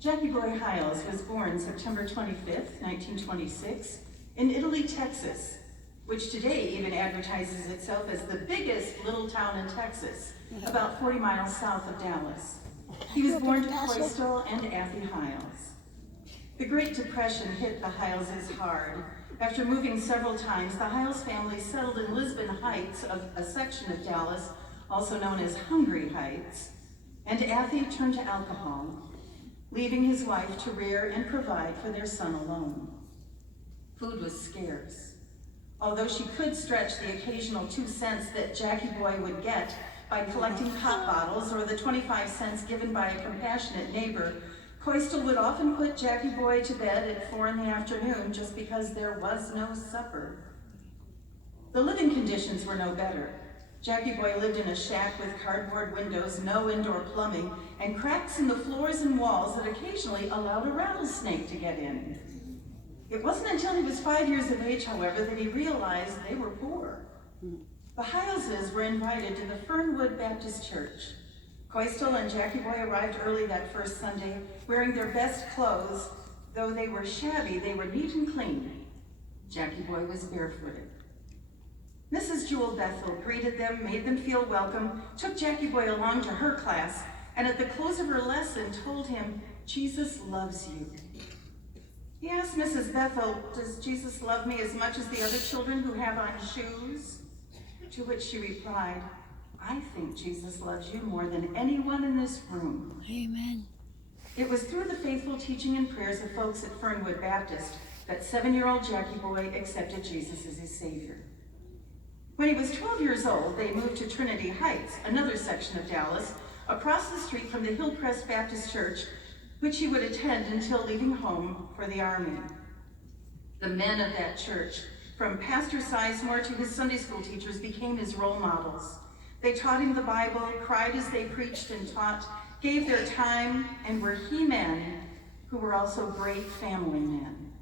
Jackie Boy Hyles was born September 25th, 1926, in Italy, Texas, which today even advertises itself as the biggest little town in Texas, about 40 miles south of Dallas. He was born to Coistel and Athy Hyles. The Great Depression hit the Hyleses hard. After moving several times, the Hyles family settled in Lisbon Heights, a section of Dallas, also known as Hungry Heights, and Athy turned to alcohol, leaving his wife to rear and provide for their son alone. Food was scarce. Although she could stretch the occasional 2 cents that Jackie Boy would get by collecting pop bottles or the 25 cents given by a compassionate neighbor, Coistel would often put Jackie Boy to bed at 4 in the afternoon just because there was no supper. The living conditions were no better. Jackie Boy lived in a shack with cardboard windows, no indoor plumbing, and cracks in the floors and walls that occasionally allowed a rattlesnake to get in. It wasn't until he was 5 years of age, however, that he realized they were poor. The Hyleses were invited to the Fernwood Baptist Church. Coistel and Jackie Boy arrived early that first Sunday, wearing their best clothes. Though they were shabby, they were neat and clean. Jackie Boy was barefooted. Mrs. Jewel Bethel greeted them, made them feel welcome, took Jackie Boy along to her class, and at the close of her lesson told him, "Jesus loves you." He asked Mrs. Bethel, "Does Jesus love me as much as the other children who have on shoes?" To which she replied, "I think Jesus loves you more than anyone in this room." Amen. It was through the faithful teaching and prayers of folks at Fernwood Baptist that 7-year-old Jackie Boy accepted Jesus as his Savior. When he was 12 years old, they moved to Trinity Heights, another section of Dallas, across the street from the Hillcrest Baptist Church, which he would attend until leaving home for the Army. The men of that church, from Pastor Sizemore to his Sunday school teachers, became his role models. They taught him the Bible, cried as they preached and taught, gave their time, and were he-men who were also great family men.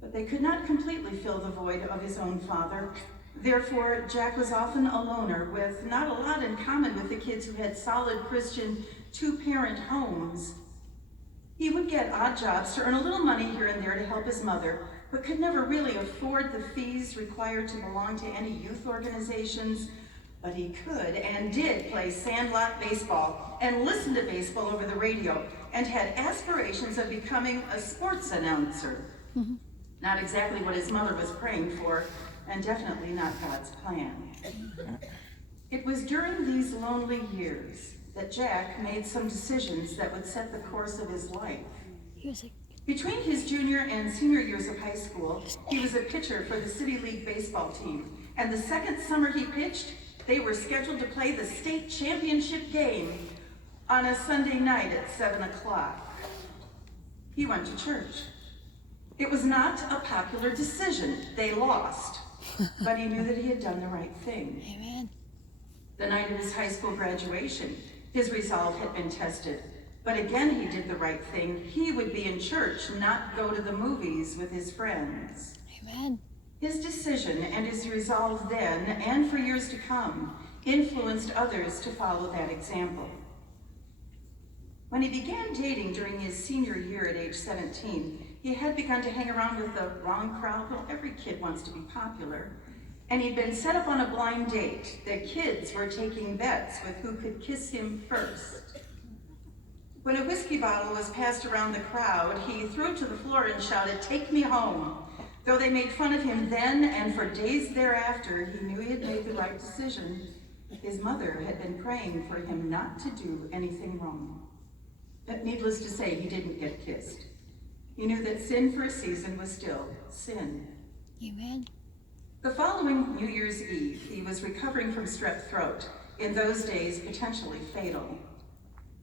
But they could not completely fill the void of his own father. Therefore, Jack was often a loner with not a lot in common with the kids who had solid Christian 2-parent homes. He would get odd jobs to earn a little money here and there to help his mother, but could never really afford the fees required to belong to any youth organizations. But he could and did play sandlot baseball and listen to baseball over the radio and had aspirations of becoming a sports announcer. Not exactly what his mother was praying for, and definitely not God's plan. It was during these lonely years that Jack made some decisions that would set the course of his life. Between his junior and senior years of high school, he was a pitcher for the City League baseball team, and the second summer he pitched, they were scheduled to play the state championship game on a Sunday night at 7 o'clock. He went to church. It was not a popular decision. They lost. But he knew that he had done the right thing. Amen. The night of his high school graduation, his resolve had been tested. But again, he did the right thing. He would be in church, not go to the movies with his friends. Amen. His decision and his resolve then, and for years to come, influenced others to follow that example. When he began dating during his senior year at age 17, he had begun to hang around with the wrong crowd. Well, every kid wants to be popular. And he'd been set up on a blind date. The kids were taking bets with who could kiss him first. When a whiskey bottle was passed around the crowd, he threw it to the floor and shouted, "Take me home." Though they made fun of him then and for days thereafter, he knew he had made the right decision. His mother had been praying for him not to do anything wrong. But needless to say, he didn't get kissed. He knew that sin for a season was still sin. Amen. The following New Year's Eve, he was recovering from strep throat, in those days potentially fatal.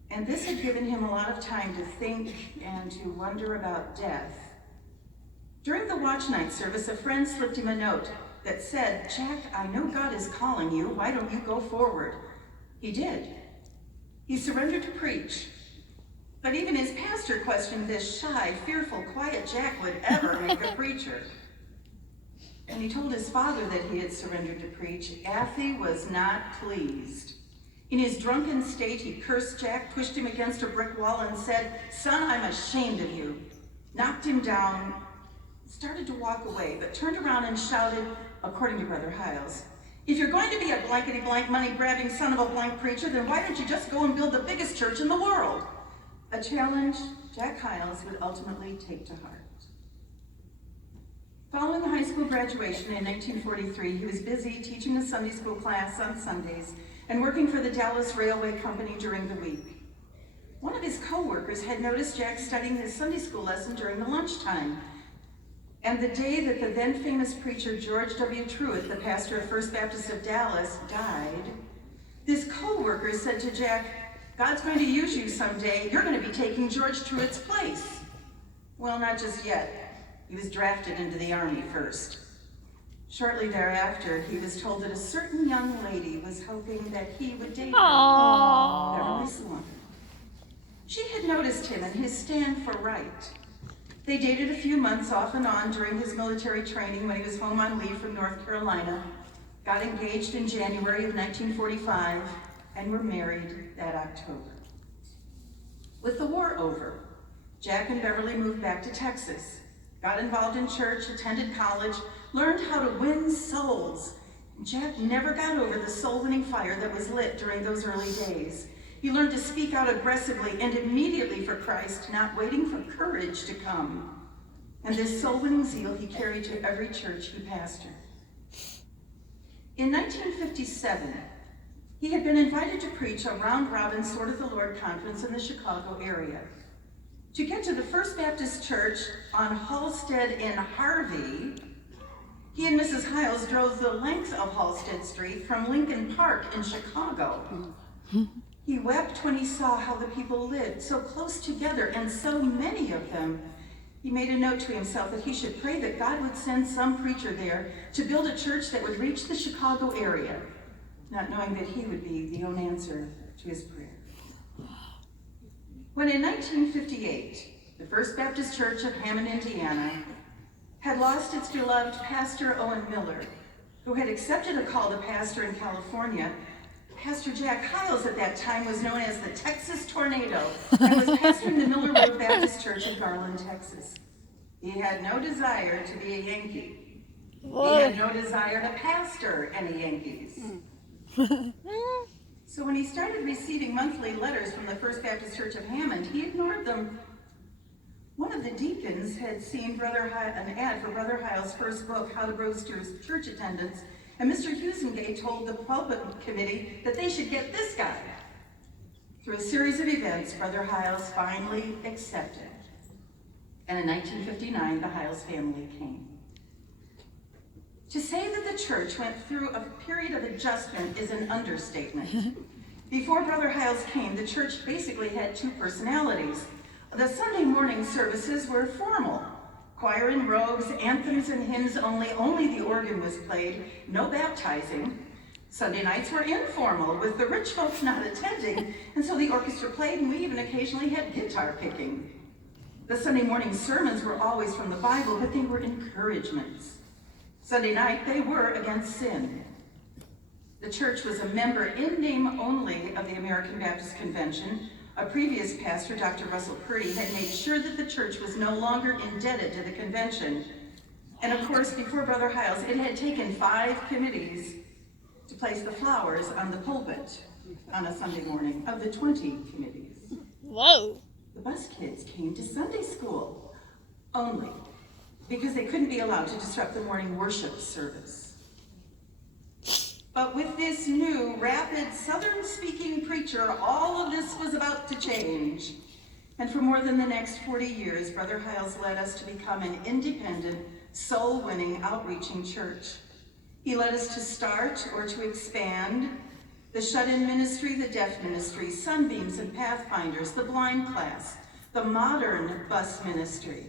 And this had given him a lot of time to think and to wonder about death. During the watch night service, a friend slipped him a note that said, "Jack, I know God is calling you. Why don't you go forward?" He did. He surrendered to preach. But even his pastor questioned this shy, fearful, quiet Jack would ever make a preacher. When he told his father that he had surrendered to preach, Athy was not pleased. In his drunken state, he cursed Jack, pushed him against a brick wall, and said, "Son, I'm ashamed of you." Knocked him down, started to walk away, but turned around and shouted, according to Brother Hyles, "If you're going to be a blankety-blank money-grabbing son of a blank preacher, then why don't you just go and build the biggest church in the world?" A challenge Jack Hyles would ultimately take to heart. Following high school graduation in 1943, he was busy teaching a Sunday school class on Sundays and working for the Dallas Railway Company during the week. One of his co-workers had noticed Jack studying his Sunday school lesson during the lunchtime. And the day that the then famous preacher George W. Truett, the pastor of First Baptist of Dallas, died, this co-worker said to Jack, "God's going to use you someday. You're going to be taking George Truett's place." Well, not just yet. He was drafted into the Army first. Shortly thereafter, he was told that a certain young lady was hoping that he would date her. Beverly Swan. She had noticed him and his stand for right. They dated a few months off and on during his military training when he was home on leave from North Carolina, got engaged in January of 1945, and were married that October. With the war over, Jack and Beverly moved back to Texas, got involved in church, attended college, learned how to win souls. Jack never got over the soul-winning fire that was lit during those early days. He learned to speak out aggressively and immediately for Christ, not waiting for courage to come. And this soul-winning zeal he carried to every church he pastored. In 1957, he had been invited to preach a round-robin Sword of the Lord conference in the Chicago area. To get to the First Baptist Church on Halsted in Harvey, he and Mrs. Hyles drove the length of Halsted Street from Lincoln Park in Chicago. He wept when he saw how the people lived so close together, and so many of them. He made a note to himself that he should pray that God would send some preacher there to build a church that would reach the Chicago area, not knowing that he would be the only answer to his prayer. When in 1958, the First Baptist Church of Hammond, Indiana, had lost its beloved Pastor Owen Miller, who had accepted a call to pastor in California, Pastor Jack Hyles at that time was known as the Texas Tornado and was pastoring the Miller Road Baptist Church in Garland, Texas. He had no desire to be a Yankee. He had no desire to pastor any Yankees. So when he started receiving monthly letters from the First Baptist Church of Hammond, he ignored them. One of the deacons had seen an ad for Brother Hyles' first book, How to Boost Your Church Attendance, and Mr. Husengate told the pulpit committee that they should get this guy. Through a series of events, Brother Hyles finally accepted. And in 1959, the Hyles family came. To say that the church went through a period of adjustment is an understatement. Before Brother Hyles came, the church basically had two personalities. The Sunday morning services were formal. Choir in robes, anthems and hymns only the organ was played, no baptizing. Sunday nights were informal, with the rich folks not attending, and so the orchestra played, and we even occasionally had guitar picking. The Sunday morning sermons were always from the Bible, but they were encouragements. Sunday night, they were against sin. The church was a member in name only of the American Baptist Convention. A previous pastor, Dr. Russell Purdy, had made sure that the church was no longer indebted to the convention. And of course, before Brother Hyles, it had taken 5 committees to place the flowers on the pulpit on a Sunday morning of the 20 committees. Whoa! The bus kids came to Sunday school only because they couldn't be allowed to disrupt the morning worship service. But with this new, rapid, Southern-speaking preacher, all of this was about to change. And for more than the next 40 years, Brother Hyles led us to become an independent, soul-winning, outreaching church. He led us to start or to expand the shut-in ministry, the deaf ministry, Sunbeams and Pathfinders, the blind class, the modern bus ministry,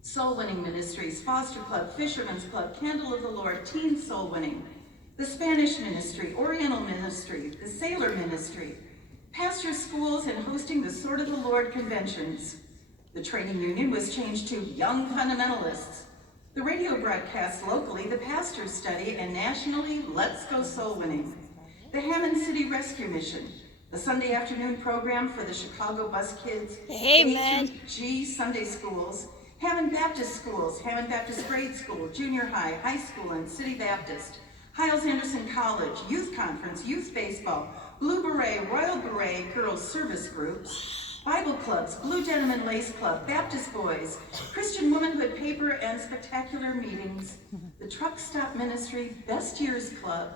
soul-winning ministries, Foster Club, Fisherman's Club, Candle of the Lord, Teen Soul Winning, the Spanish ministry, Oriental ministry, the Sailor ministry, pastor schools, and hosting the Sword of the Lord conventions. The training union was changed to Young Fundamentalists. The radio broadcasts locally, the Pastor's Study, and nationally, Let's Go Soul Winning. the Hammond City Rescue Mission, the Sunday afternoon program for the Chicago Bus Kids, Amen. A through G Sunday schools, Hammond Baptist schools, Hammond Baptist grade school, junior high, high school, and City Baptist, Hyles Anderson College, youth conference, youth baseball, Blue Beret, Royal Beret, girls service groups, Bible clubs, Blue Denim and Lace Club, Baptist Boys, Christian Womanhood Paper and Spectacular Meetings, the Truck Stop Ministry, Best Years Club,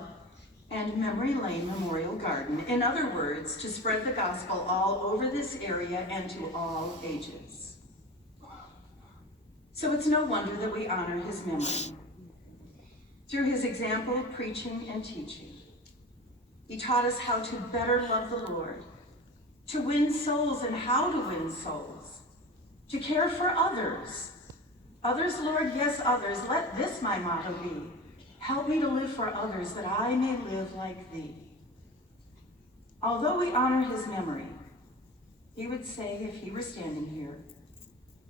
and Memory Lane Memorial Garden. In other words, to spread the gospel all over this area and to all ages. So it's no wonder that we honor his memory. Through his example, preaching and teaching, he taught us how to better love the Lord, to win souls and how to win souls, to care for others. Others, Lord, yes, others. Let this my motto be. Help me to live for others that I may live like thee. Although we honor his memory, he would say, if he were standing here,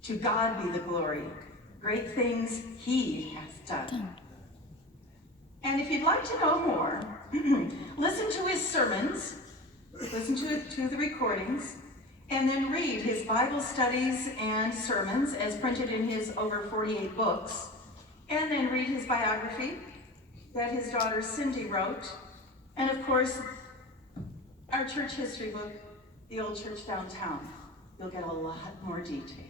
to God be the glory, great things he has done. And if you'd like to know more, listen to his sermons, listen to the recordings, and then read his Bible studies and sermons as printed in his over 48 books, and then read his biography that his daughter Cindy wrote, and of course, our church history book, The Old Church Downtown. You'll get a lot more detail.